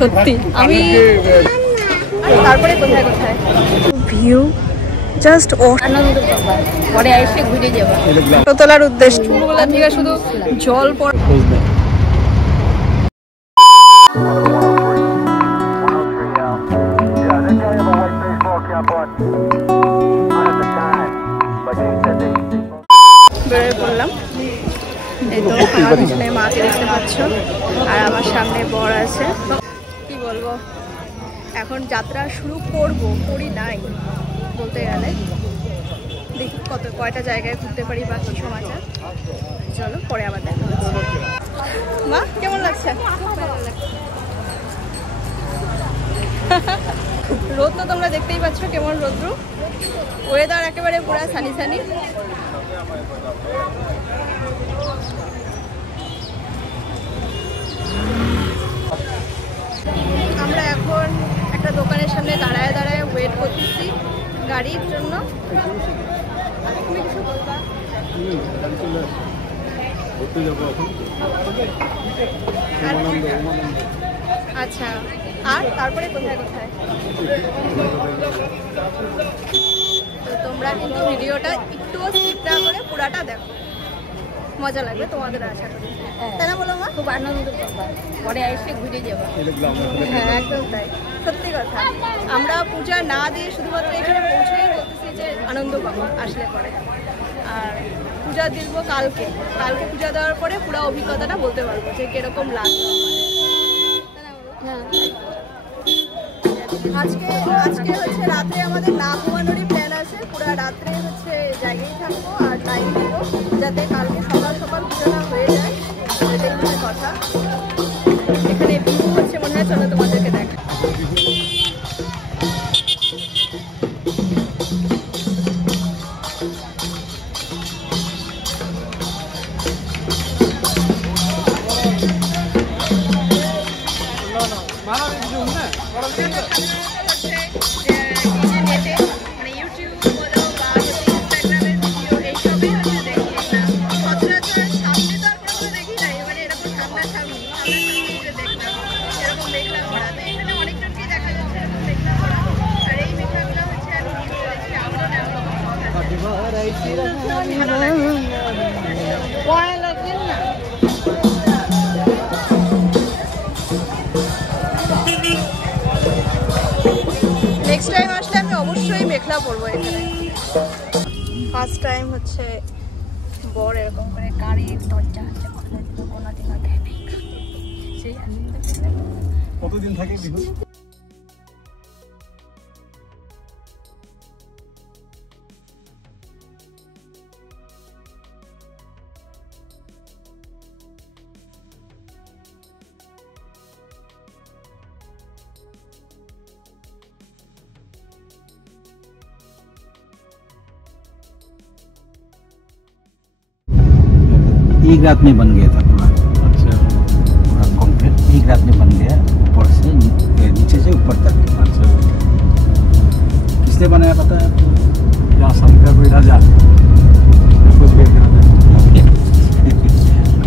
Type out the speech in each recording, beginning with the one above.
সত্যি আমি তারপরে কোথায় কোথায় ভিউ জাস্ট আনন্দ পাবা, পরে এসে ঘুরে যাবা। তোলার উদ্দেশ্য ছোটবেলা থেকে শুধু জল পড়ে। বেরোয় পড়লাম, এই তো আমার পিছনে মাকে দেখতে পাচ্ছ, আর আমার সামনে বর আছে। কি বলবো, এখন যাত্রা শুরু করি নাই বলতে গেলে। দেখি কয়টা জায়গায় ঘুরতে পারি বা কি সমাচার। চলো পরে আবার দেখা হচ্ছে। মা কেমন লাগছে? রোদ তো তোমরা দেখতেই পাচ্ছ কেমন রৌদ্র, ওয়েদার একেবারে পুরো সানি সানি। আমরা এখন একটা দোকানের সামনে দাঁড়ায় ওয়েট করতেছি গাড়ির জন্য। তুমি কিছু বলবা? আচ্ছা, আর তারপরে কোথায় কোথায়? তো তোমরা কিন্তু ভিডিওটা একটুও স্কিপ না করে পুরাটা দেখো, মজা লাগবে তোমাদের আশা করি। তাই না বলো মা? খুব আনন্দ পাবা, পরে এসে ঘুরে যাবা। হ্যাঁ একদম তাই, সত্যি কথা। আমরা পূজা না দিয়ে শুধুমাত্র এখানে পৌঁছেই বলতেছি যে আনন্দ পাবো আসলে পরে। আর পূজা দিব কালকে পূজা দেওয়ার পরে পুরো অভিজ্ঞতাটা বলতে পারবো যে কিরকম লাগবে। আজকে হচ্ছে রাত্রে আমাদের না ঘুমানোরই প্ল্যান আছে। পুরো রাত্রে হচ্ছে জায়গায় থাকবো আর টাইম দিব যাতে কালকে সকাল পুজোটা হয়ে যায়, এটাই হচ্ছে কথা। এখানে ভিউ হচ্ছে মনে হয়, চলো তোমাদেরকে দেখা। নেক্সট টাইম আসলে আমি অবশ্যই মেখলা পরবো এখানে। ফার্স্ট টাইম হচ্ছে বর এরকম করে গাড়ির দরজা আছে খুলে দিল, কোনোদিনও দেয় নাই। সেই আনন্দ। কতদিন থাকে বিহু? एक रात में बन गया था पूरा। अच्छा, पूरा कॉम्प्लीट एक रात में बन गया, ऊपर से नीचे से ऊपर तक। अच्छा, किसने बनाया पता है? आसाम का कोई राजा,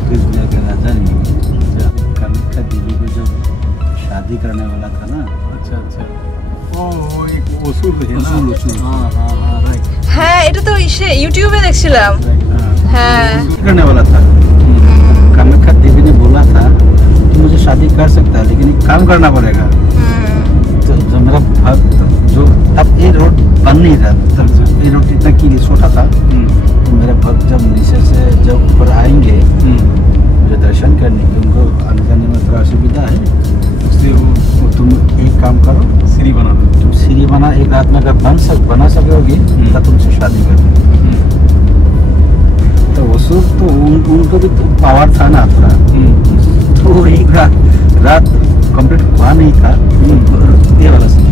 कुचबिहार का राजा नहीं, कामाख्या देवी को जो शादी करने वाला था ना। अच्छा, एक असुर है ना? हाँ, राइट। হ্যাঁ, এটা তো ইউটিউবে দেখছিলাম। हाँ, करने वाला था। कामाख्या देवी ने बोला था कि मुझे शादी कर सकता है लेकिन एक काम करना पड़ेगा। तो जो मेरा भक्त जो तब ये रोड बन नहीं था, तब ये रोड इतना कीली छोटा था। तो मेरे भक्त जब नीचे से जब ऊपर आएंगे मुझे दर्शन करने के, उनको आने जाने में थोड़ा असुविधा है, इसलिए वो तुम एक काम करो, सीढ़ी बना दो। तुम सीढ़ी बना, एक रात में अगर बना सकोगी तब तुमसे शादी कर। तो उसको तो उनको भी तो पावर था ना थोड़ा, तो एक रात कंप्लीट हुआ नहीं था ये वाला सीन।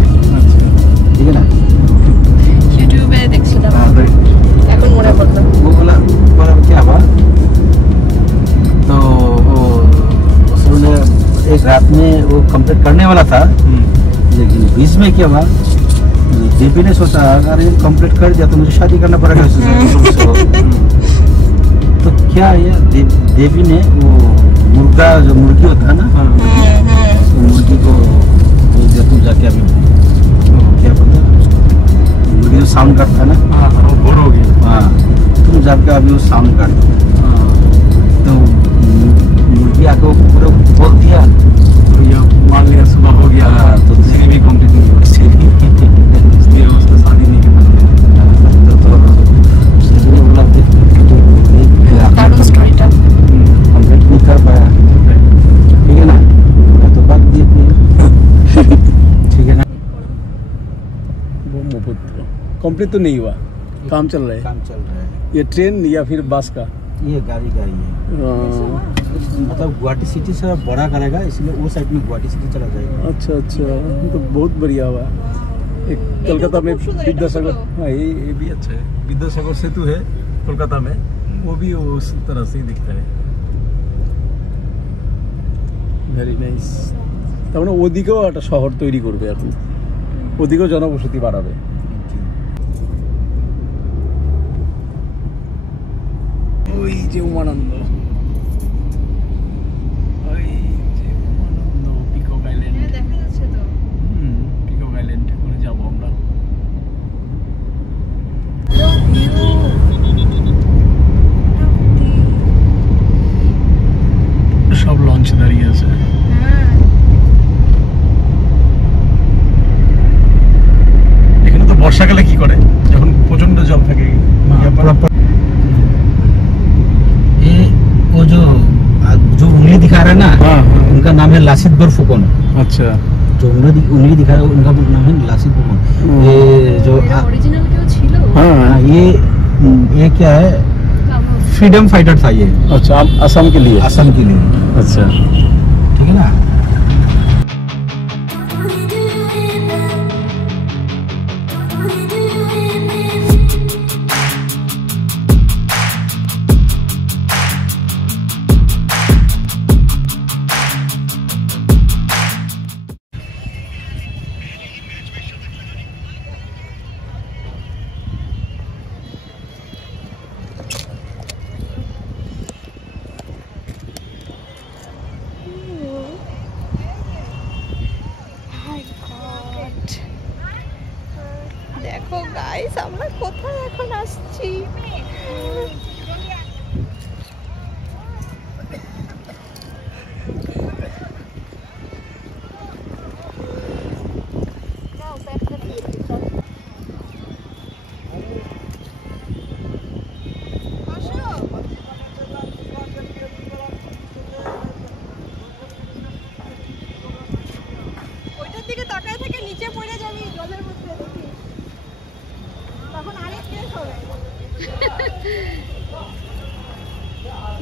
ठीक है ना? ইউটিউবে দেখছিলাম, এখন মনে পড়লো। वो वाला क्या हुआ, तो उसने एक रात में वो कंप्लीट करने वाला था, लेकिन बीच में क्या हुआ, देवी ने सोचा अगर ये कंप्लीट कर दिया तो मुझे शादी करना पड़ेगा। तो क्या है, देवी ने वो मुर्गी होता है ना, तो मुर्गी को साउंड कट था ना, हाँ वो बोर हो गई। हाँ तुम जाके अभी वो साउंड कट तो मुर्गी आके वो पूरा बोल दिया, तो ये मान लिया सुबह हो गया तो सीढ़ी भी कंप्लीट नहीं हुआ, इसलिए उसका शादी नहीं करना। स्टोरीটা कंप्लीट नहीं कर पाया, ठीक है ना, तो बात दी थी, ठीक है ना। ब्रह्मपुत्र कंप्लीट तो नहीं हुआ, काम चल रहा है। काम चल रहा है, ये ट्रेन या फिर बस का? ये गाड़ी का ही है, मतलब गुवाहाटी सिटी से बड़ा करेगा, इसलिए वो साइड में गुवाहाटी सिटी चला जाएगा। अच्छा अच्छा, तो बहुत बढ़िया हुआ। एक कोलकाता में विद्यासागर, हाँ ये भी अच्छा है, विद्यासागर सेतु है कोलकाता में, वो भी उस तरह से ही दिखता है। Very nice. তার মানে ওদিকেও একটা শহর তৈরি করবে এখন, ওদিকেও জনবসতি বাড়াবে। ওই যে উমানন্দ, ওই যে উমানন্দ পিকক আইল্যান্ড, দেখা যাচ্ছে তো। পিকক আইল্যান্ড ওখানে যাবো আমরা। সব লঞ্চ দাঁড়িয়ে আছে। এখানে তো বর্ষাকালে কি করে, যখন প্রচন্ড জল থাকে, ये वो जो उंगली दिखा रहा है ना, हाँ उनका नाम है लासित बरफुकन। अच्छा, जो उंगली दिखा रहा है उनका नाम है लासित बरफुकन। ये जो ओरिजिनल क्यों छिलो? हाँ ये क्या है, फ्रीडम फाइटर था ये। अच्छा असम के लिए? असम के लिए। अच्छा ठीक है ना। দেখো গাইস, আমরা কোথায় এখন আসছি। ওইটার দিকে তাকায় থেকে নিচে পড়ে যাবি জলের মধ্যে, দেখি তখন আরেক কেস হবে।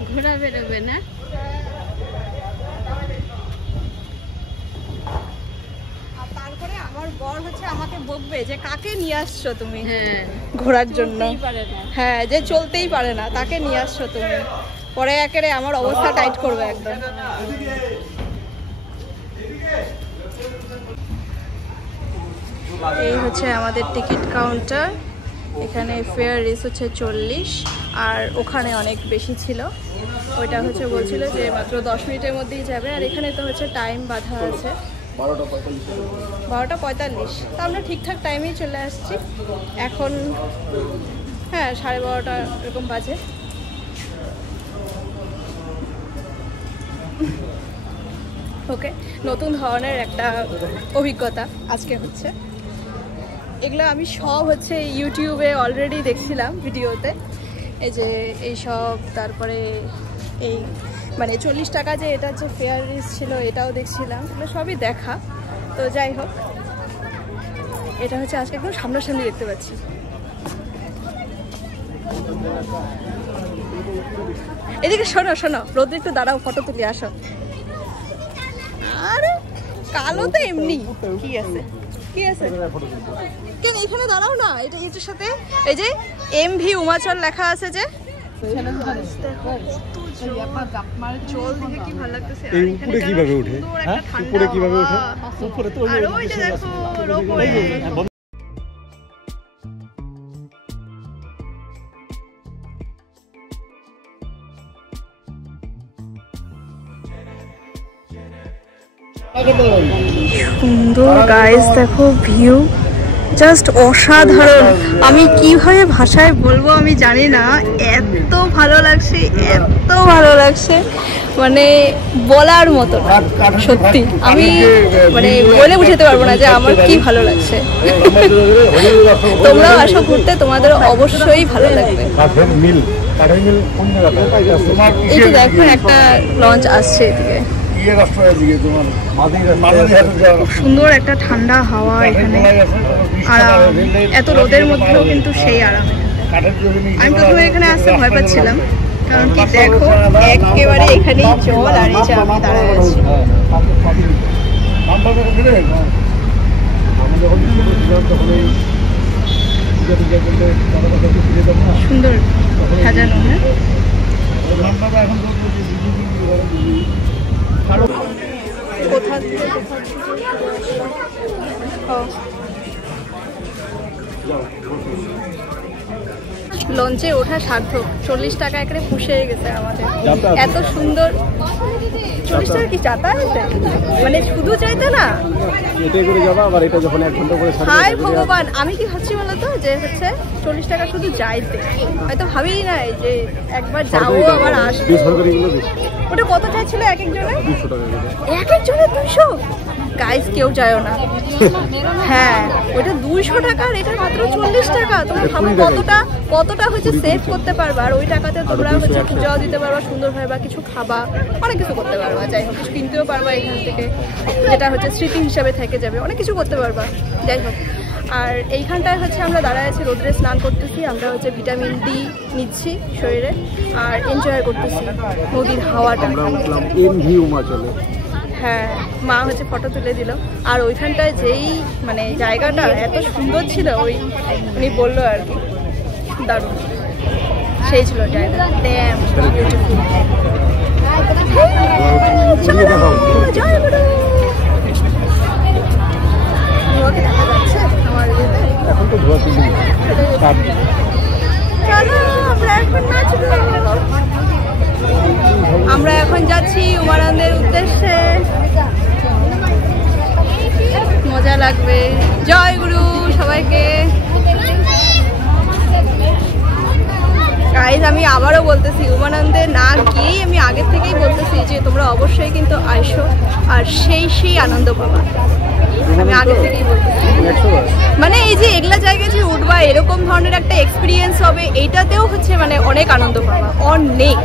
ঘোড়া বেরোবে না? আর তারপরে আমার বর হচ্ছে আমাকে বকবে যে কাকে নিয়ে আসছো তুমি ঘোরার জন্য। হ্যাঁ, যে চলতেই পারে না তাকে নিয়ে আসছো তুমি, পরে একেবারে আমার অবস্থা টাইট করবে একদম। এই হচ্ছে আমাদের টিকিট কাউন্টার। এখানে ফেয়ার রেস হচ্ছে 40, আর ওখানে অনেক বেশি ছিল, ওইটা হচ্ছে বলছিল যে মাত্র 10 মিনিটের মধ্যেই যাবে। আর এখানে তো হচ্ছে টাইম বাঁধা আছে 12:45, তো আমরা ঠিকঠাক টাইমেই চলে আসছি এখন। হ্যাঁ 12:30 এরকম বাজে। ওকে, নতুন ধরনের একটা অভিজ্ঞতা আজকে হচ্ছে। এগুলো আমি সব হচ্ছে ইউটিউবে অলরেডি দেখছিলাম ভিডিওতে, এই যে এই সব, তারপরে এই মানে 40 টাকা যে এটা হচ্ছে ফেয়ার রেস ছিল এটাও দেখছিলাম, এগুলো সবই দেখা। তো যাই হোক, এটা হচ্ছে আজকে একদম সামনাসামনি দেখতে পাচ্ছি। এদিকে শোনো শোনো, রোদ্রে একটু দাঁড়াও, ফটো তুলে আসো। আরে কালো তো এমনি, কি আছে কি আছে, কেন এখানে দাঁড়াও না, এটা এটার সাথে এই যে MV উমাচল লেখা আছে যে, জল দেখে কি ভালো লাগতেছে। এই উপরে কিভাবে ওঠে? হ্যাঁ উপরে কিভাবে ওঠে? উপরে তো আর ওই যে দেখো রোপওয়ে। সুন্দর গাইস, দেখো ভিউ জাস্ট অসাধারণ। আমি কিভাবে ভাষায় বলবো আমি জানি না, এত ভালো লাগছে, এত ভালো লাগছে, মানে বলার মতো না। সত্যি আমি মানে বলে বুঝাতে পারবো না যে আমার কি ভালো লাগছে। তোমরাও আসো ঘুরতে, তোমাদের অবশ্যই ভালো লাগবে। এই যে দেখো একটা লঞ্চ আসছে এদিকে, সুন্দর একটা ঠান্ডা হাওয়া এখানে, আরাম। এত রোদের মধ্যেও কিন্তু সেই আরাম। আমি প্রথমে এখানে আসতে ভয় পাচ্ছিলাম, কারণ কি দেখো একেবারে এখানেই জল, আর এই যে আমি দাঁড়ায় আছি। সুন্দর সাজানো, হ্যাঁ। কোথা থেকে লঞ্চে ওঠা সার্থক। 40 টাকা এখানে পুষে গেছে আমাদের। এত সুন্দর 40 টাকা কি যাতায়াত, মানে শুধু চাইতে না, হায় ভগবান। আমি কি ভাবছি বলতো যে হচ্ছে 40 টাকা শুধু যাইতে, হয়তো ভাবিই নাই যে একবার যাবো আবার আসবো। ওটা কত চাইছিল এক একজনে? 200 টাকা। এক একজনে 200? গাইস কেউ যায়ও না। হ্যাঁ ওইটা 200 টাকা, আর এটা মাত্র 40 টাকা। তোমরা ভাবো কতটা হচ্ছে সেভ করতে পারবা, আর ওই টাকাতে তোমরা হচ্ছে পূজাও দিতে পারবা সুন্দরভাবে, বা কিছু খাবা, অনেক কিছু করতে পারবা। যাই হোক, কিছু কিনতেও পারবা এখান থেকে, যেটা হচ্ছে স্মৃতি হিসাবে থেকে যাবে, অনেক কিছু করতে পারবা। যাই হোক, আর এইখানটায় হচ্ছে আমরা দাঁড়ায় আছি, রোদ্রে স্নান করতেছি, আমরা হচ্ছে ভিটামিন ডি নিচ্ছি শরীরে, আর এনজয় করতেছি নদীর হাওয়াটা। হ্যাঁ, মা হচ্ছে ফটো তুলে দিল। আর ওইখানটায় যেই মানে জায়গাটা এত সুন্দর ছিল, ওই উনি বললো আর কি, দারুণ সেই ছিল জায়গা। আমরা এখন যাচ্ছি উমানন্দের উদ্দেশ্যে, মজা লাগবে। জয় গুরু সবাইকে। গাইজ আমি আবারও বলতেছি, উমানন্দে না গিয়েই আমি আগের থেকেই বলতেছি যে তোমরা অবশ্যই কিন্তু আইসো, আর সেই আনন্দ পাবা। আমি আগে থেকেই বলতেছি, মানে এই যে এগুলা জায়গায় যে উঠবা, এরকম ধরনের একটা এক্সপিরিয়েন্স হবে, এইটাতেও হচ্ছে মানে অনেক আনন্দ পাবা, অনেক।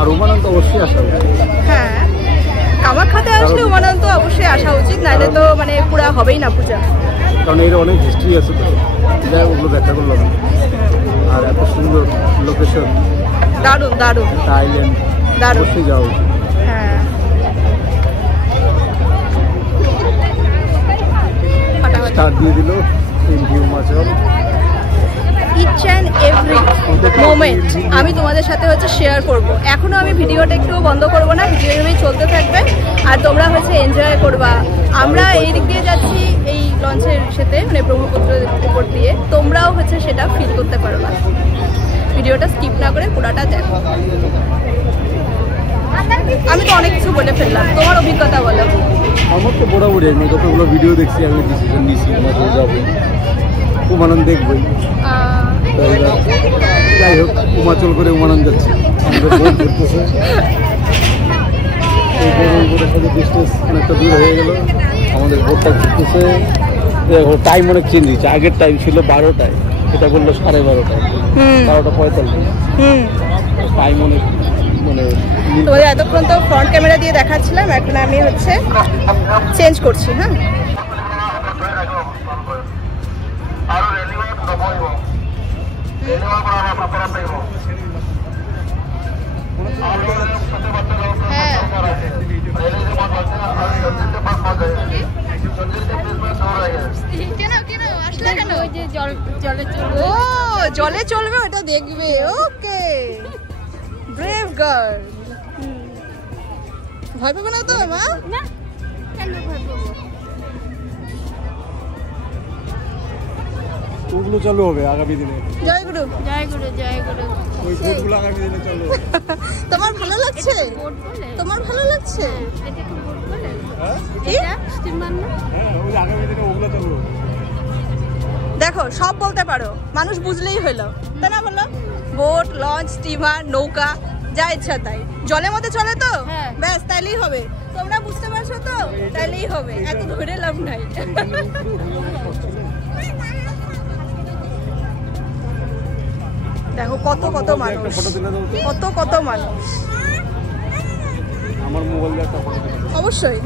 আর উমানন্দ অবশ্যই আসা উচিত। হ্যাঁ, কামাখ্যাতে আসলে উমানন্দ অবশ্যই আসা উচিত, নাহলে তো মানে পুরা হবেই না পূজা। কারণ এর অনেক হিস্ট্রি আছে, তো যাই ওগুলো ব্যাখ্যা করলাম। আর এত সুন্দর লোকেশন, দারুণ দারুণ, আইল্যান্ড, দারুণ, অবশ্যই যাওয়া উচিত। হ্যাঁ, স্টার্ট দিয়ে দিল Himachal. Each and every moment আমি তোমাদের সাথে হচ্ছে শেয়ার করব। এখনো আমি ভিডিওটা একটু বন্ধ করব না, ভিডিওটাই চলতে থাকবে, আর তোমরা হচ্ছে এনজয় করবা। আমরা এই দিক দিয়ে যাচ্ছি এই লঞ্চের সাথে, মানে ব্রহ্মপুত্রের উপর দিয়ে, তোমরাও হচ্ছে সেটা ফিল করতে পারবা। ভিডিওটা স্কিপ না করে পুরাটা দেখো। আমি তো অনেক কিছু বলে ফেললাম, তোমার অভিজ্ঞতা বলো। আমার তো বরাবরই, আমি যতগুলো ভিডিও দেখছি আমি ডিসিশন নিয়েছি হিমাচল যাবো, উমানন্দ দেখবই। যাই হোক, হিমাচল করে উমানন্দ যাচ্ছি। অনেকটা দূর হয়ে গেল, আমাদের বোটটা ঘুরতেছে। টাইম অনেক চেঞ্জ হয়েছে, আগের টাইম ছিল 12টায়, এটা বললো 12:30টায়, 12:45। টাইম অনেক মানে তোমাদের এতক্ষণ তো ফ্রন্ট ক্যামেরা দিয়ে দেখাচ্ছিলাম, এখন আমি হচ্ছে চেঞ্জ করছি। হ্যাঁ, জলে চলবে, ওটা দেখবে। ওকে, ব্রেভ গার্ল। ভয় পাবো না তো মা? না, কেন ভয় পাবো? ওগুলো চালু হবে আগামী দিনে। জয় গুরু, জয় গুরু, জয় গুরু। ওই বোটগুলো আগামী দিনে চালু হবে। তোমার ভালো লাগছে? তোমার ভালো লাগছে? এটা কি বোট বলে? দেখো সব বলতে পারো, মানুষ বুঝলেই হলো, তাই না বলো? বোট, লঞ্চ, স্টিমার, নৌকা, যা ইচ্ছা তাই। জলের মধ্যে চলে তো, ব্যাস তাইলেই হবে। তোমরা বুঝতে পারছো তো, তাইলেই হবে, এত ধরে লাভ নাই। দেখো কত কত মানুষ, কত কত মানুষ। আমার মোবাইল দিয়ে একটা ফটো দিন। অবশ্যই।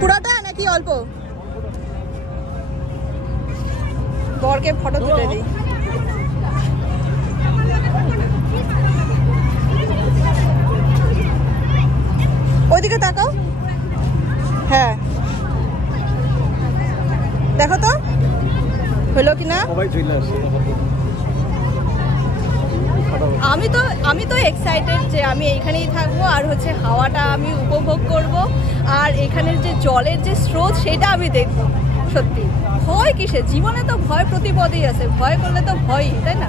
পুরাটা নাকি অল্প? বরকে ফটো তুলে দিই। ওইদিকে তাকাও। হ্যাঁ দেখো তো হলো কিনা। সবাই চলে আসছে। আমি তো এক্সাইটেড যে আমি এইখানেই থাকবো, আর হচ্ছে হাওয়াটা আমি উপভোগ করব, আর এখানের যে জলের যে স্রোত সেটা আমি দেখবো। সত্যি ভয় কিসে, জীবনে তো ভয় প্রতিপদেই আছে, ভয় করলে তো ভয়ই, তাই না?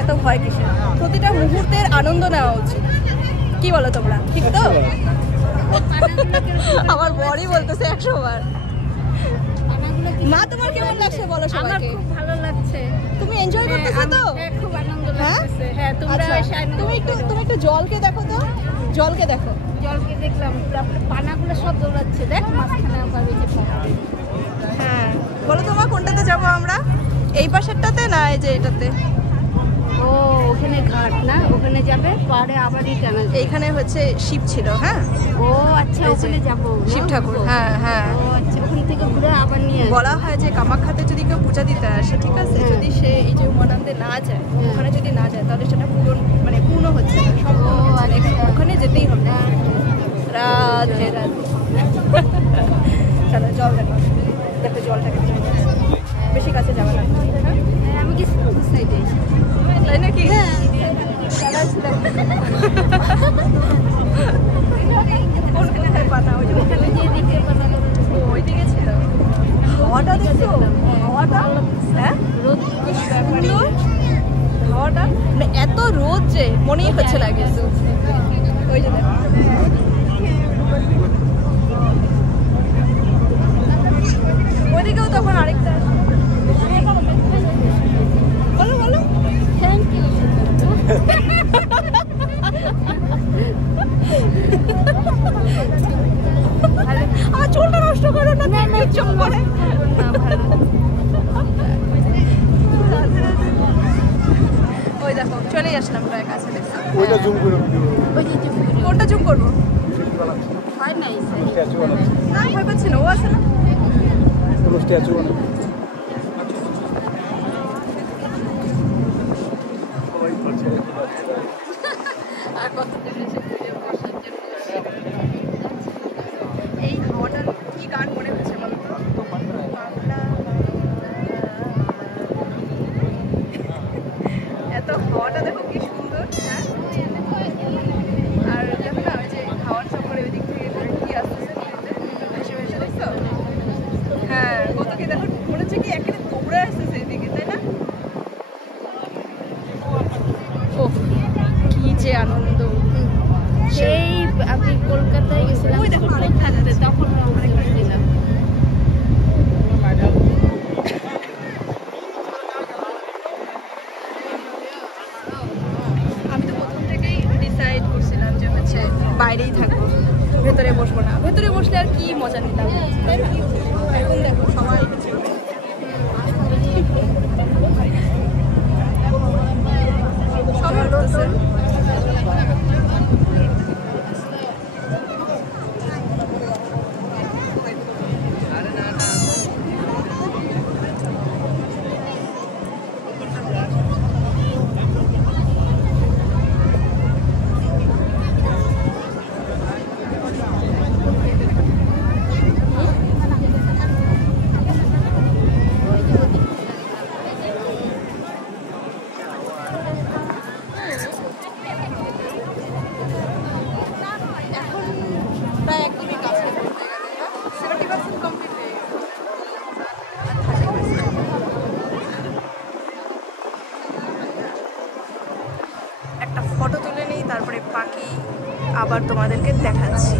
এত ভয় কিসে, প্রতিটা মুহূর্তের আনন্দ নেওয়া উচিত। কি বলো তোমরা, ঠিক তো? আমার বরই বলতেছে 100 বার। মা তোমার কেমন লাগছে বলো সবাইকে? আমার খুব ভালো লাগছে। তুমি এনজয় করতেছো তো? হ্যাঁ খুব আনন্দ লাগছে। হ্যাঁ তুমি একটু জলকে দেখো তো, জলকে দেখো। জলকে দেখলাম, তারপরে পানাগুলো সব দৌড়াচ্ছে, দেখ মাঝখানে আবার এই যে পানা। হ্যাঁ বলো তোমার কোনটাতে যাবো আমরা? এই পাশেরটাতে না এই যে এটাতে? ও ওখানে ঘাট না, ওখানে যাবে পরে আবার রিটার্ন আসবে। এইখানে হচ্ছে শিব ছিল। হ্যাঁ ও আচ্ছা ওখানে যাবো শিব ঠাকুর। হ্যাঁ হ্যাঁ ও আচ্ছা ওখান থেকে ঘুরে আবার নিয়ে আসবে। বলা হয় যে কামাখ্যাতে যদি কেউ পূজা দিতে আসে, ঠিক আছে, যদি সে এই যে উমানন্দে না যায়, ওখানে যদি না যায় তাহলে সেটা পূর্ণ হচ্ছে না, সম্পূর্ণ হচ্ছে না। ওখানে যেতেই হবে। রাধে রাধে। চলো জল দেখো, দেখো জলটাকে বেশি কাছে যাবে না। আমি গেছি সাইডে, তাই নাকি? কোথায় পানা? ওই যে ওখানে যে দিকে পানা, ওইদিকে ছিল। হাওয়াটা দেখছো? হাওয়াটা হ্যাঁ রোদ কি সুন্দর। হাওয়াটা মানে এত রোদ যে মনেই হচ্ছে না কিছু। ওই যে দেখো ওইদিকেও তখন আরেকটা। বলো বলো। Thank you. আমার চুলটা নষ্ট করো না, চুপ করে। ওই দেখো চলেই আসলাম প্রায় কাছে। দেখছো ওইটা জুম করে ওই যে কোনটা জুম করবো? হয় নাই স্ট্যাচু বানাচ্ছে। না ভয় পাচ্ছি না, ও আছে না। পুরো স্ট্যাচু বানাচ্ছে। আর কত এই হাওয়াটার কি গান মনে হচ্ছে বলো তো? এত হাওয়াটা দেখো কি সুন্দর। হ্যাঁ আর দেখো না ওই যে হাওয়ার চক্করে ওই দিক থেকে কি আসতেছে ভেসে ভেসে, দেখছো? হ্যাঁ কত কি দেখো, মনে হচ্ছে কি একেবারে দৌড়ে আসতেছে এদিকে, তাই না? ও কি যে আনন্দ। সেই আমি কলকাতায় গেছিলাম থাকতে, তখন আমরা গেছিলাম। আমি তো প্রথম থেকেই ডিসাইড করছিলাম যে হচ্ছে বাইরেই থাকবো, ভেতরে বসবো না। ভেতরে বসলে আর কি মজা নিতাম, তাই না? এখন দেখো সবাই সবাই উঠতেছে। আমি আবার তোমাদেরকে দেখাচ্ছি।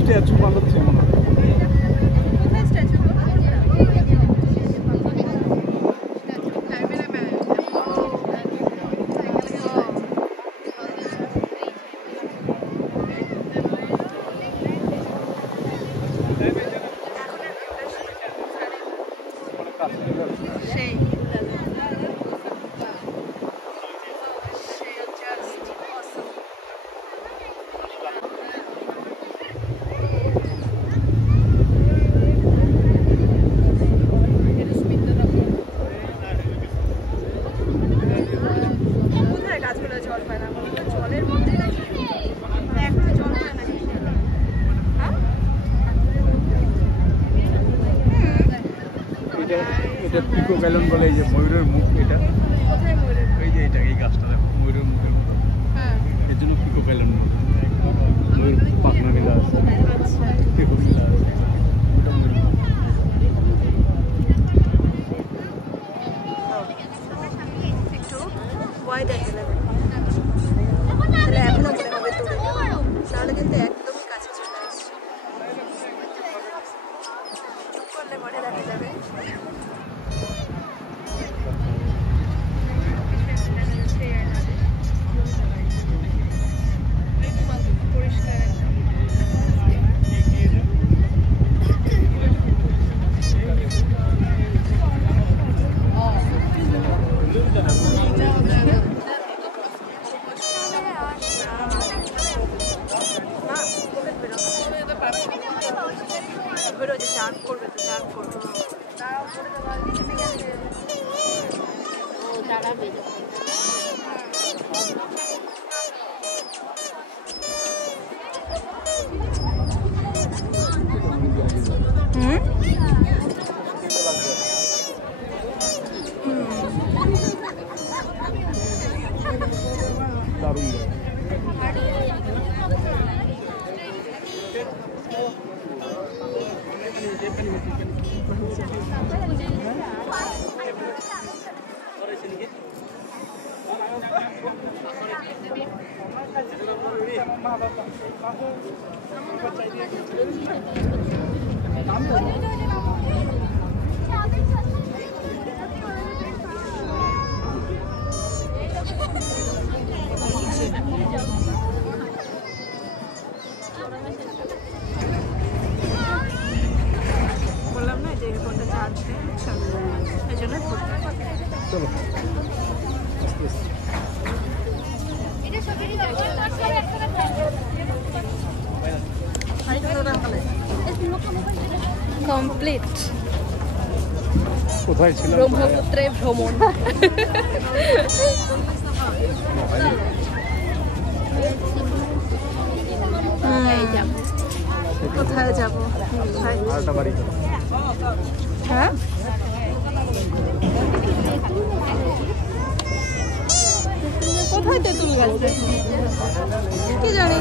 স্ট্যাচু বানাচ্ছে মনে হয়। সেই কোথায় গাছগুলো জল পায় না? জলের মধ্যে নাকি একটা জল পায় নাকি? হ্যাঁ এটা পিকো গ্যালন বলে, এই যে ময়ূরের মুখ, এটা কোথায় ময়ূরের? এই যে এটা, এই গাছটা দেখো ময়ূরের মুখের মতো, হ্যাঁ এর জন্য পিকো গ্যালন ময়ূর পাখনা মেলা আছে, আচ্ছা পিকো মেলা আছে, ওটা ময়ূর মুখ। একটু ওয়াইড অ্যাঙ্গেলে তাহলে এখনো মনে হবে দূরে, তাহলে কিন্তু একদমই কাছে চলে আসছে। চুপ করলে পরে দেখা যাবে। পরিষ্কার চান করবে তো চান করবে দারুণ জায়গা। বললাম না যে ফোনটা চার্জ নেই, এই জন্য চলো কমপ্লিট কোথায় ছিলাম? ব্রহ্মপুত্রে ভ্রমণ। কোথায় যাব? আরেকটা বাড়ি। হ্যাঁ কোথায় তেঁতুল গাছ দেখো? কি জানি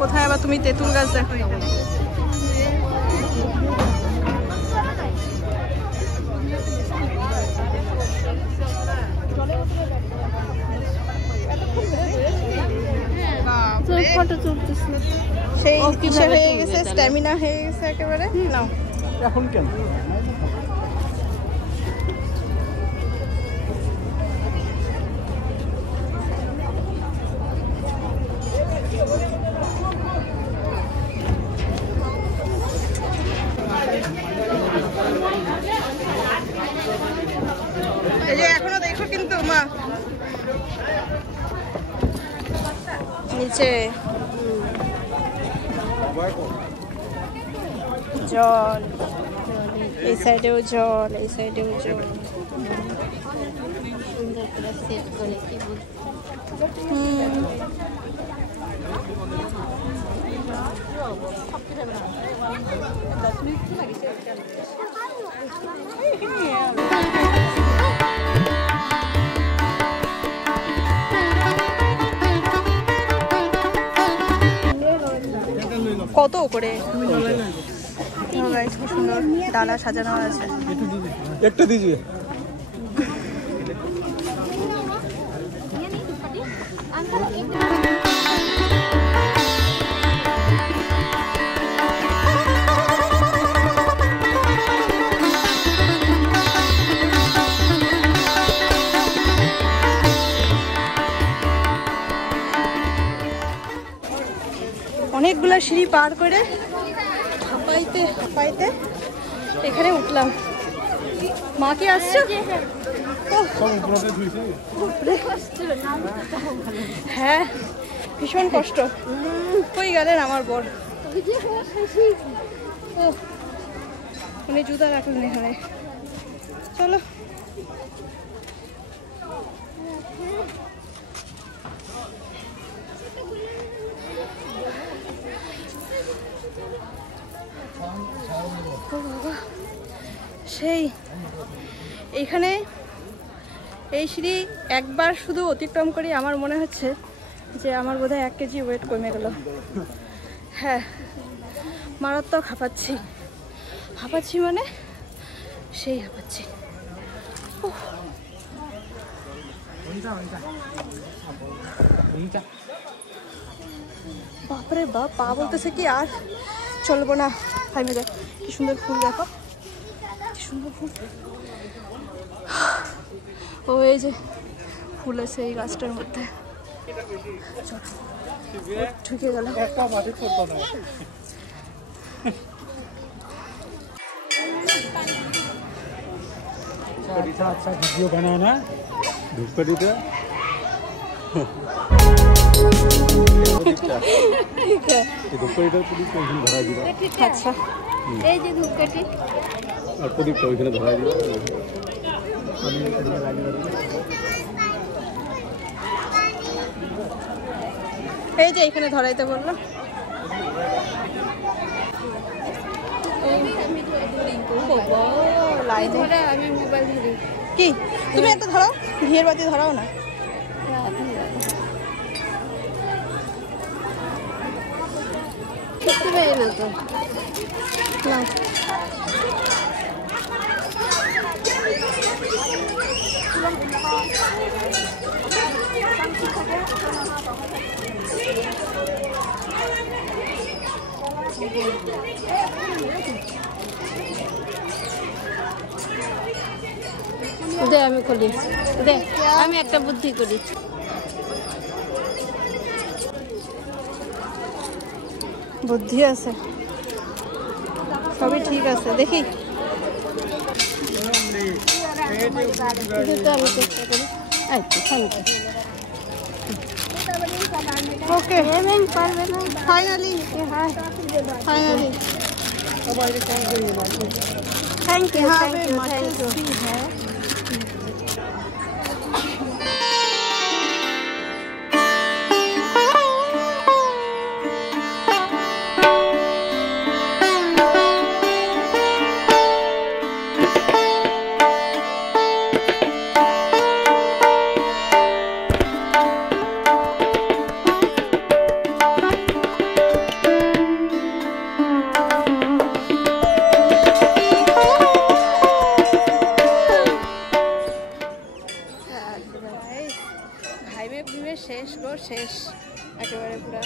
কোথায় আবার তুমি তেঁতুল গাছ দেখো? ফটো তুলতেছিল, সেই ইচ্ছে হয়ে গেছে, স্ট্যামিনা হয়ে গেছে একেবারে। নাও এখন কেন? এই যে এখনো দেখো কিন্তু মা নিচে জল, এই সাইডেও জল, এই সাইডেও জল। সুন্দর করে সেট করে কি কত করে? গাইস কি সুন্দর ডালা সাজানো আছে। একটা দিজিয়ে অনেকগুলো সিঁড়ি পার করে হাঁপাইতে হাঁপাইতে এখানে উঠলাম। মা কি আসছো? হ্যাঁ ভীষণ কষ্ট। কই গেলেন আমার বর? উনি জুতা রাখলেন এখানে। চলো সেই এইখানে এই সিঁড়ি একবার শুধু অতিক্রম করি আমার মনে হচ্ছে যে আমার বোধহয় 1 কেজি ওয়েট কমে গেল। হ্যাঁ মারাত্মক হাঁপাচ্ছি, হাঁপাচ্ছি মানে সেই হাঁপাচ্ছি। বাপরে বাপ, পা বলতেছে কি আর চলবো না। হাই মেরে কি সুন্দর ফুল দেখো, কি সুন্দর ফুল। ও এই যে ফুল আছে এই গাছটার মধ্যে। ঢুকে গেল। अच्छा वीडियो बनाना धूपकड़ी ठीक है ধূপকড়িটা পুলিশ ওইখানে ধরা দিবা। আচ্ছা এই যে ধূপকাঠি আর প্রদীপটা ওইখানে ধরা দিবা। এই যে এখানে ধরাইতে বললো। ধরে আমি মোবাইল ধরি। কি তুমি একটা ধরাও, ঘিয়ের বাতি ধরাও না। দেখতে পাই না তো। নাও। দে আমি খুলি, দে আমি একটা বুদ্ধি করি। বুদ্ধি আছে, সবই ঠিক আছে, দেখি। তো আমি চেষ্টা করি। আচ্ছা থ্যাংক ইউ। ওকে পারবে না ফাইনালি, ফাইনালি थैंक यू यहाँ थैंक पे यू मटर थैंक यू। भी है। শেষ গো শেষ একেবারে পুরো।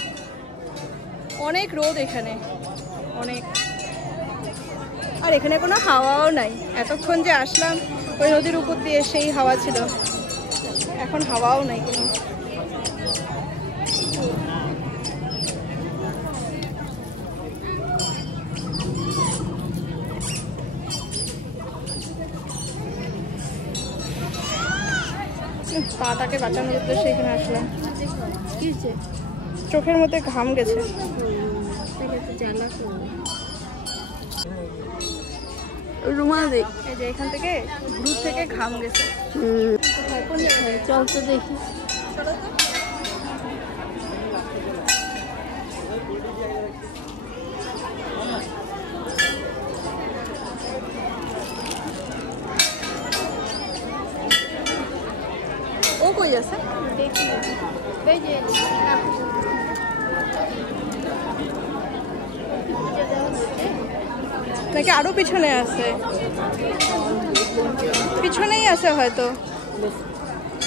অনেক রোদ এখানে, অনেক। আর এখানে কোনো হাওয়াও নাই। এতক্ষণ যে আসলাম ওই নদীর উপর দিয়ে সেই হাওয়া ছিল, এখন হাওয়াও নাই কোনো। পাটাকে বাঁচানোর উদ্দেশ্যে এখানে আসলাম। কি হচ্ছে? চোখের মধ্যে ঘাম গেছে। রুমাল দেখ, এই যে এখান থেকে গ্রুপ থেকে ঘাম গেছে। কোন জায়গায়? চল তো দেখি। চলো তো। ও কই আছে? দেখি এই যে নাকি আরো পিছনে আছে? পিছনেই আছে হয়তো,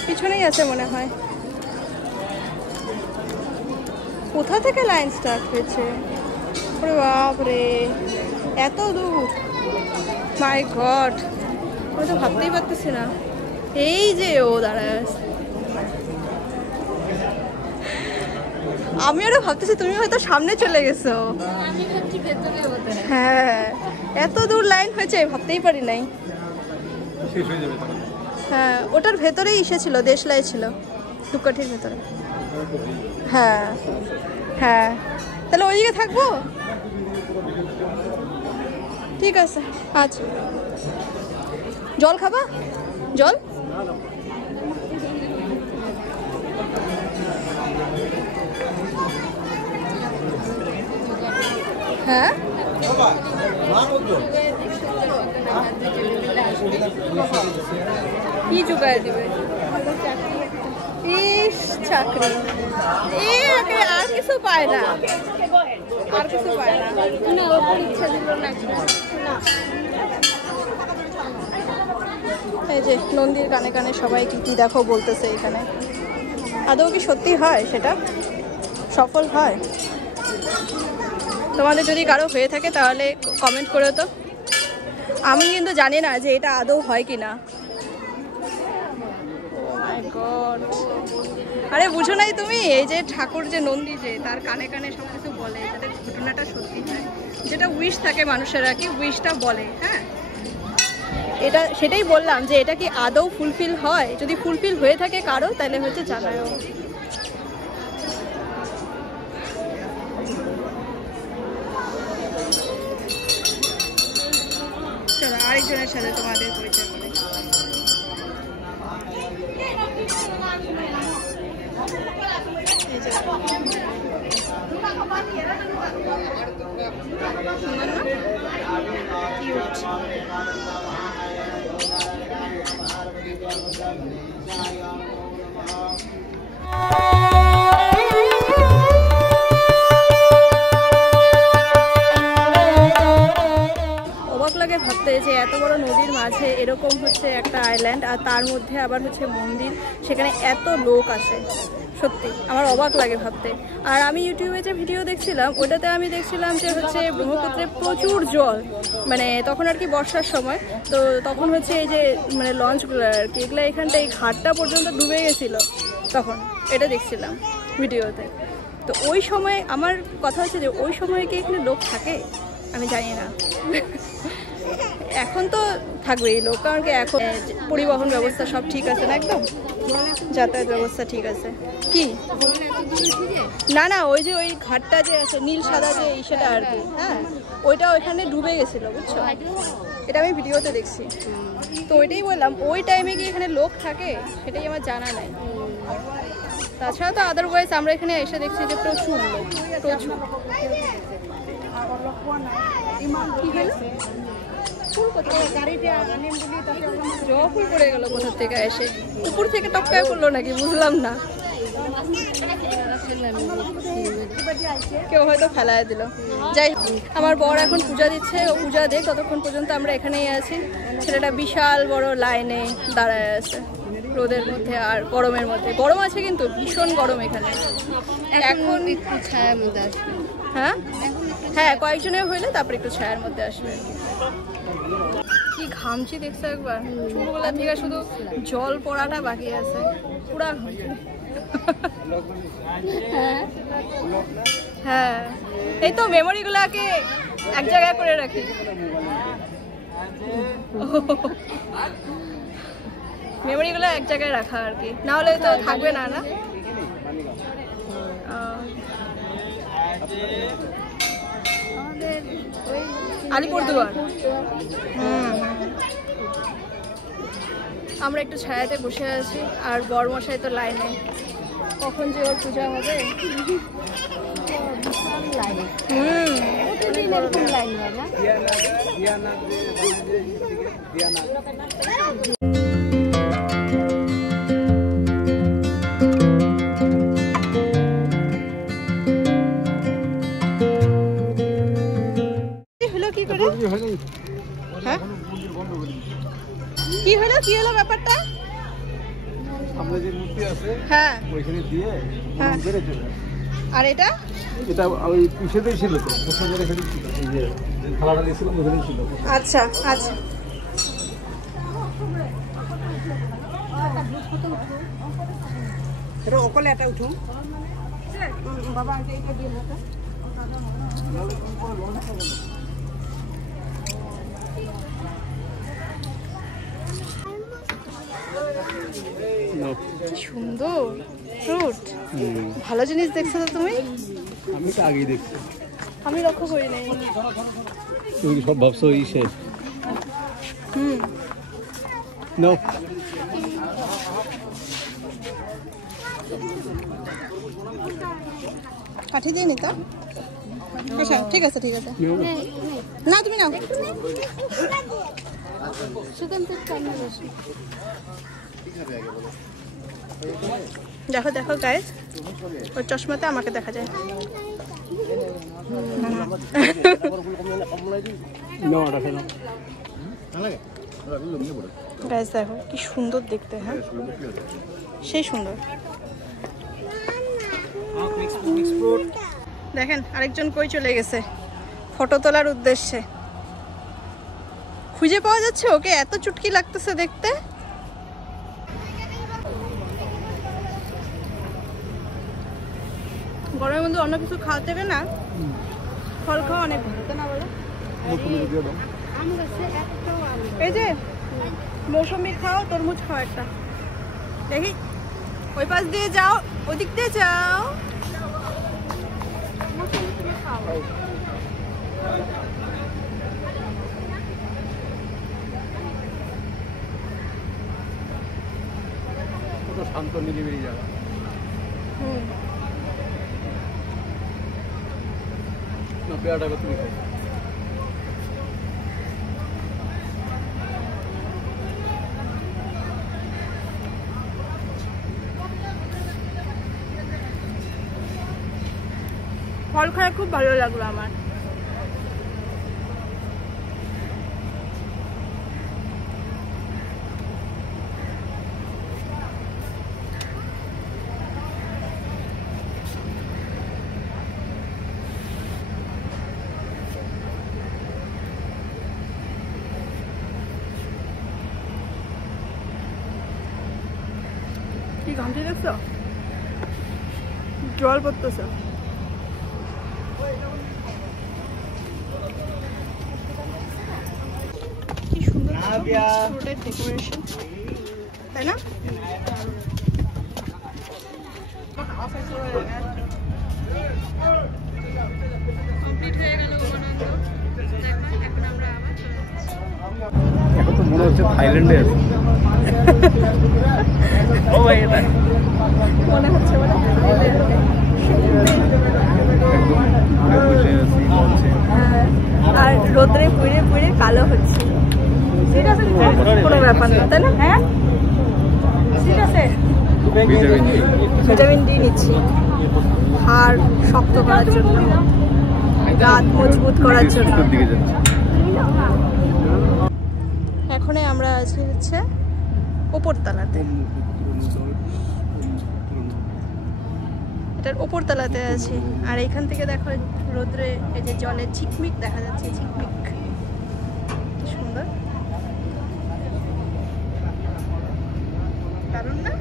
পিছনেই আছে মনে হয়। কোথা থেকে লাইন স্টার্ট হয়েছে? ওরে বাপরে, এত দূর! মাই গড, আমি তো ভাবতেই পারতেছি না। এই যে ও দাঁড়ায় আছে, আমি আরো ভাবতেছি তুমি হয়তো সামনে চলে গেছো। হ্যাঁ, এত দূর লাইন হয়েছে ভাবতেই পারি নাই। হ্যাঁ, ওটার ভেতরেই এসেছিল, দেশলাই ছিল, ধূপকাঠির ভেতরে। হ্যাঁ হ্যাঁ, তাহলে ওইদিকে থাকবো। ঠিক আছে, আচ্ছা। জল খাবা? জল? হ্যাঁ, কি জোগাড় দিবে? ইস, চাকরি আর কিছু পায় না, আর কিছু পায় না। এই যে নন্দীর কানে কানে সবাই কি কি দেখো বলতেছে এখানে। আদৌ কি সত্যি হয় সেটা? সফল হয়? তোমাদের যদি কারো হয়ে থাকে তাহলে কমেন্ট করো তো। আমি কিন্তু জানি না যে এটা আদৌ হয় কি না। আরে বুঝো নাই তুমি? এই যে ঠাকুর যে নন্দী, যে তার কানে কানে সব কিছু বলে, যাতে ঘটনাটা সত্যি হয়। যেটা উইশ থাকে মানুষের আর কি, উইশটা বলে। হ্যাঁ, এটা সেটাই বললাম যে এটা কি আদৌ ফুলফিল হয়? যদি ফুলফিল হয়ে থাকে কারো, তাহলে হচ্ছে জানাও। চলো আরেকজনের সাথে তোমাদের পরিচয় করে। অবাক লাগে ভাবতে যে এত বড় নদীর মাঝে এরকম হচ্ছে একটা আইল্যান্ড, আর তার মধ্যে আবার হচ্ছে মন্দির, সেখানে এত লোক আসে। সত্যি আমার অবাক লাগে ভাবতে। আর আমি ইউটিউবে যে ভিডিও দেখছিলাম, ওটাতে আমি দেখছিলাম যে হচ্ছে ব্রহ্মপুত্রে প্রচুর জল, মানে তখন আর কি বর্ষার সময়। তো তখন হচ্ছে এই যে মানে লঞ্চগুলো আর কি, এগুলো এখানটা এই ঘাটটা পর্যন্ত ডুবে গেছিলো তখন, এটা দেখছিলাম ভিডিওতে। তো ওই সময় আমার কথা হচ্ছে যে ওই সময় কি এখানে লোক থাকে আমি জানি না। এখন তো থাকবেই লোক, কারণ কি এখন পরিবহন ব্যবস্থা সব ঠিক আছে না, একদম যাতায়াত ব্যবস্থা ঠিক আছে। কি না না, ওই যে ওই ঘাটটা যে আছে নীল সাদা যে সেটা আর কি, হ্যাঁ ওইটা ওইখানে ডুবে গেছিলো, বুঝছো? এটা আমি ভিডিওতে দেখছি। তো ওইটাই বললাম, ওই টাইমে কি এখানে লোক থাকে সেটাই আমার জানা নাই। তাছাড়া তো আদারওয়াইজ আমরা এখানে এসে দেখছি যে প্রচুর লোক, প্রচুর। ফুল পড়ে গেল কোথা থেকে এসে, উপর থেকে টপকায় পড়লো নাকি বুঝলাম না। কেউ হয়তো ফেলায় দিল। যাই, আমার বর এখন পূজা দিচ্ছে, ও পূজা দেখ, ততক্ষণ পর্যন্ত আমরা এখানেই আছি। ছেলেটা বিশাল বড় লাইনে দাঁড়ায় আছে রোদের মধ্যে আর গরমের মধ্যে। গরম আছে কিন্তু ভীষণ গরম এখানে। এখন একটু ছায়ার মধ্যে আসবে। হ্যাঁ হ্যাঁ, কয়েকজনের হইলে তারপরে একটু ছায়ার মধ্যে আসবে। কি ঘামছি দেখছো একবার, চুলগুলা থেকে শুধু জল পড়াটা বাকি আছে, পুরা ঘামছি। হ্যাঁ, এই তো মেমোরিগুলাকে এক জায়গায় করে রাখি। মেমোরিগুলো এক জায়গায় রাখা আর কি, না হলে তো থাকবে না। না আলিপুরদুয়ার। আমরা একটু ছায়াতে বসে আছি, আর বরমশাই তো লাইনে, কখন যে ওর পূজা হবে। কি হলো ব্যাপারটা? সামনে যে মূর্তি আছে হ্যাঁ ওইখানে দিয়ে হ্যাঁ। বেড়ে চলে আর এটা এটা ওই পিছেতেই ছিল তো প্রসাদের এখানে ছিল এই যে থালাটা দিয়েছিলাম ওখানে ছিল আচ্ছা আচ্ছা এটা অকলে এটা উঠুন বাবা এটা দিয়ে হাতে সুন্দর ফ্রুট ভালো জিনিস দেখছো তো তুমি? আমি তো আগেই দেখছি আমি লক্ষ্য করি নাই। তুমি সব ভাবছো ইসে নো কাঠি দিয়ে নিতা? আচ্ছা ঠিক আছে না তুমি নাও। দেখো দেখো গাইস ওর চশমাতে আমাকে দেখা যায়। গাইস দেখো কি সুন্দর দেখতে। হ্যাঁ সেই সুন্দর। দেখেন আরেকজন কই চলে গেছে ফটো তোলার উদ্দেশ্যে। খুঁজে পাওয়া যাচ্ছে ওকে, এত চুটকি লাগতেছে দেখতে। গরমের মধ্যে অন্য কিছু খাওয়াতে হবে না, ফল খাওয়া অনেক ভালো তাই না বলো? এই যে মৌসুমি খাও, তরমুজ খাও একটা। দেখি ওই পাশ দিয়ে যাও, ওদিক দিয়ে যাও। শান্ত নিরিবিলি জায়গা। না পেয়ারাটা তুমি খাও। ফল খায় খুব ভালো লাগলো আমার। কি ঘামটি দেখছো? জল পড়তেছে। কি সুন্দর ফ্রুটের ডেকোরেশন তাই না? কমপ্লিট হয়ে গেল আনন্দ। এখন আমরা আবার চলে যাচ্ছি। এখন তো মনে হচ্ছে থাইল্যান্ডে আছে। ও ভাই এটা মনে হচ্ছে বলে আর রোদ্রে পুড়ে পুড়ে কালো হচ্ছে। ঠিক আছে কোনো ব্যাপার না তাই না? হ্যাঁ ঠিক আছে। ভিটামিন ডি নিচ্ছি হাড় শক্ত করার জন্য, দাঁত মজবুত করার জন্য। এখন আমরা আছি হচ্ছে উপরতলাতে, এটার উপরতলাতে আছি। আর এইখান থেকে দেখো রোদ্রে এই যে জলের ঝিকমিক দেখা যাচ্ছে, ঝিকমিক সুন্দর, দারুণ না?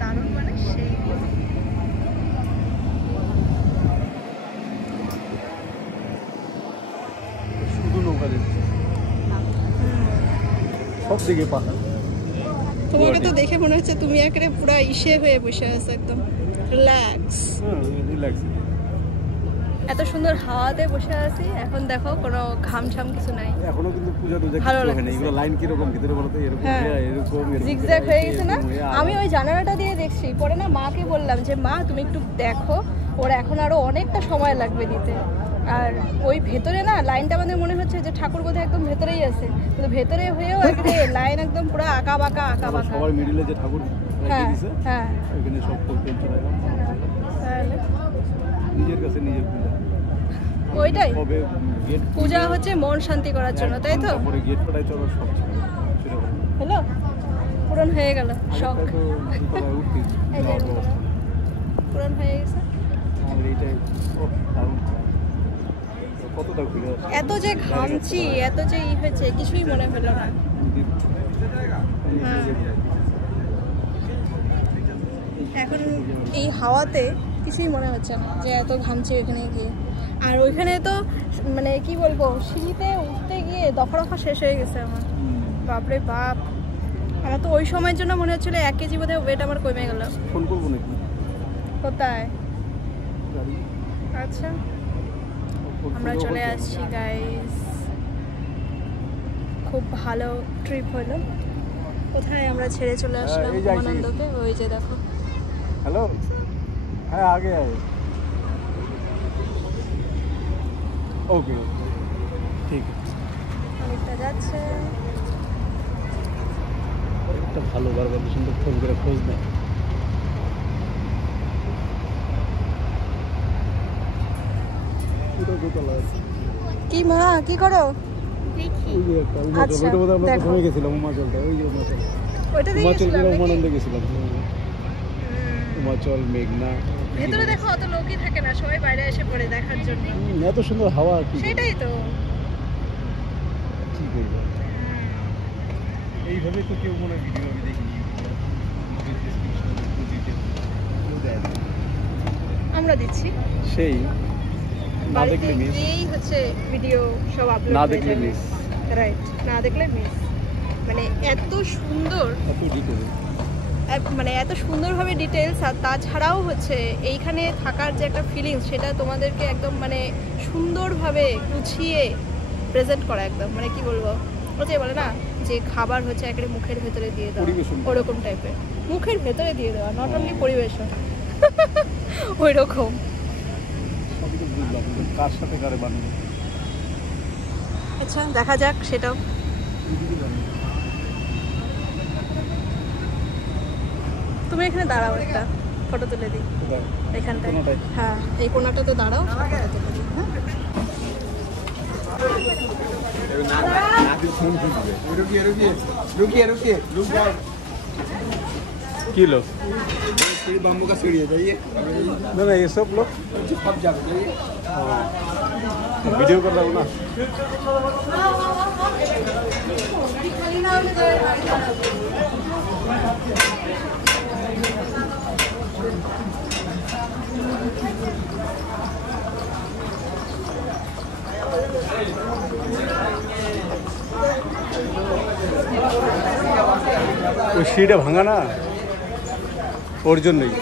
দারুণ মানে সেই। শুধু নৌকা দেখছি, সব দিকে পাহাড়। তোমাকে তো দেখে মনে হচ্ছে তুমি একেবারে পুরো ইসে হয়ে বসে আছো, একদম রিল্যাক্স। রিল্যাক্স। এত সুন্দর হাওয়াতে বসে আছি। এখন দেখো কোনো ঘাম ঝাম কিছু নাই, এখনো কিন্তু পূজা টুজা ভালো কিছু লাগছে। হয়নি। এগুলো লাইন কিরকম ভিতরে বলো তো? এরকম হ্যাঁ। এরকম জিগজ্যাগ হয়ে গেছে না? আমি ওই জানালাটা দিয়ে দেখছি, পরে না মাকে বললাম যে মা তুমি একটু দেখো, ওর এখন আরো অনেকটা সময় লাগবে দিতে। আর ওই ভেতরে না লাইনটা আমাদের মনে হচ্ছে যে ঠাকুর বোধহয় একদম ভেতরেই আছে, কিন্তু ভেতরে হয়েও একটা লাইন একদম পুরো আঁকা বাঁকা আঁকা বাঁকা। সবার মিডিলে যে ঠাকুর হ্যাঁ দিয়েছে হ্যাঁ ওখানে সব করতে চলে গেল। তাহলে নিজের কাছে নিজের পূজা ওইটাই কবে গেট পূজা হচ্ছে মন শান্তি করার জন্য, তাই তো? তারপরে গেট ফেটাই চলো সব সেরকম হলো, পূরণ হয়ে গেল শখ। তো দোতলায় উঠতে এই যে পূরণ হয়ে গেছে। আমাদের এইটাই দারুণ কতটা ঘুরে আসছে এত যে ঘামছি, এত যে ই হয়েছে, কিছুই মনে হলো না। এখন এই হাওয়াতে কিছুই মনে হচ্ছে না যে এত ঘামছি ওইখানে গিয়ে। আর ওইখানে তো মানে কি বলবো, সিঁড়িতে উঠতে গিয়ে দফা শেষ হয়ে গেছে আমার। বাপরে বাপ, আমার তো ওই সময়ের জন্য মনে হচ্ছিল 1 কেজি বোধহয় ওয়েট আমার কমে গেল। ফোন করবো নাকি? কোথায়? আচ্ছা, আমরা চলে আসছি গাইস। খুব ভালো ট্রিপ হলো। কোথায় আমরা ছেড়ে চলে আসলাম উমানন্দকে, ওই যে দেখো। হ্যালো, হ্যাঁ আগে আয়। ওকে ঠিক আছে। অনেকটা যাচ্ছে। একটা ভালো বারবার সুন্দর ফোন করে খোঁজ নেয়। কি মা, কি করো? ওই যে একটা উমাচল, আচ্ছা, ওইটা বোধহয় আমরা দেখো। প্রথমে গেছিলাম উমাচলটা, ওই যে উমাচল। ওইটা দিয়ে উমাচল গেছিলাম গেলে নাকি? উমানন্দে গেছিলাম। উমাচল, মেঘনা। ভেতরে দেখো অত লোকই থাকে না, সবাই বাইরে এসে পড়ে দেখার জন্য। এত সুন্দর হাওয়া কি সেটাই তো। কি করবো, এইভাবে তো কেউ মনে ভিডিও আমি দেখিনি। আমরা দিচ্ছি সেই না বাড়িতে দেখলে মিস, গিয়েই হচ্ছে ভিডিও সব আপলোড না দেখলে মিস, রাইট, না দেখলে মিস। মানে এত সুন্দর, এত ডিটেল, মানে এত সুন্দরভাবে ডিটেলস। আর তাছাড়াও হচ্ছে এইখানে থাকার যে একটা ফিলিংস, সেটা তোমাদেরকে একদম মানে সুন্দরভাবে গুছিয়ে প্রেজেন্ট করা, একদম মানে কি বলবো, ও যে বলে না যে খাবার হচ্ছে একেবারে মুখের ভেতরে দিয়ে দেওয়া, পরিবেশন। ওরকম টাইপের মুখের ভেতরে দিয়ে দেওয়া, নট অনলি পরিবেশন, ওই রকম। সবই তো বুঝলাম, কিন্তু কার সাথে কারে বানিয়ে আচ্ছা, দেখা যাক সেটাও। তুমি এখানে দাঁড়াও, একটা ফটো তুলে দিই এখানটায়। কোনোটাই? হ্যাঁ, এই কোনাটা তো দাঁড়াও, ফটো তুলে দিই। হ্যাঁ, কি লোক না না এসব লোক ভিডিও कर रहा हूँ ना। ওই সিঁড়িটা ভাঙা না, ওর জন্যই।